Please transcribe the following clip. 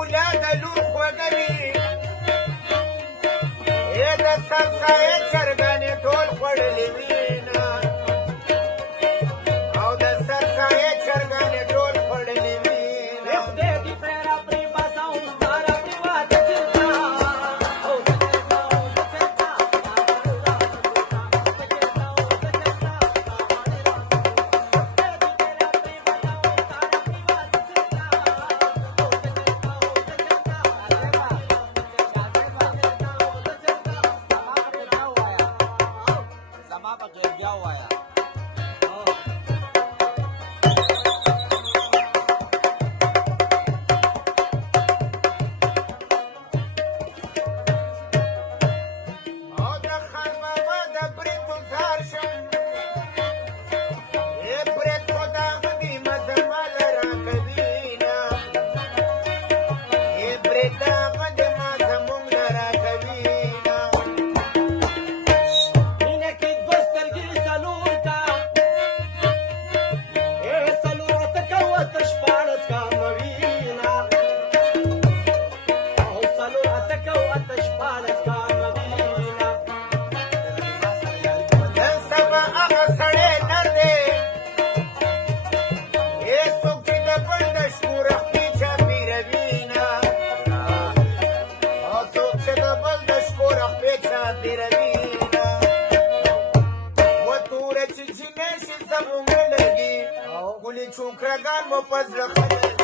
مولا د لور خوږه وي د سر سایه چرګانې ټول خوړلې وینه او د سر سایه چرګانې ټول خوړلې وینه چوکرگان مو پزرخ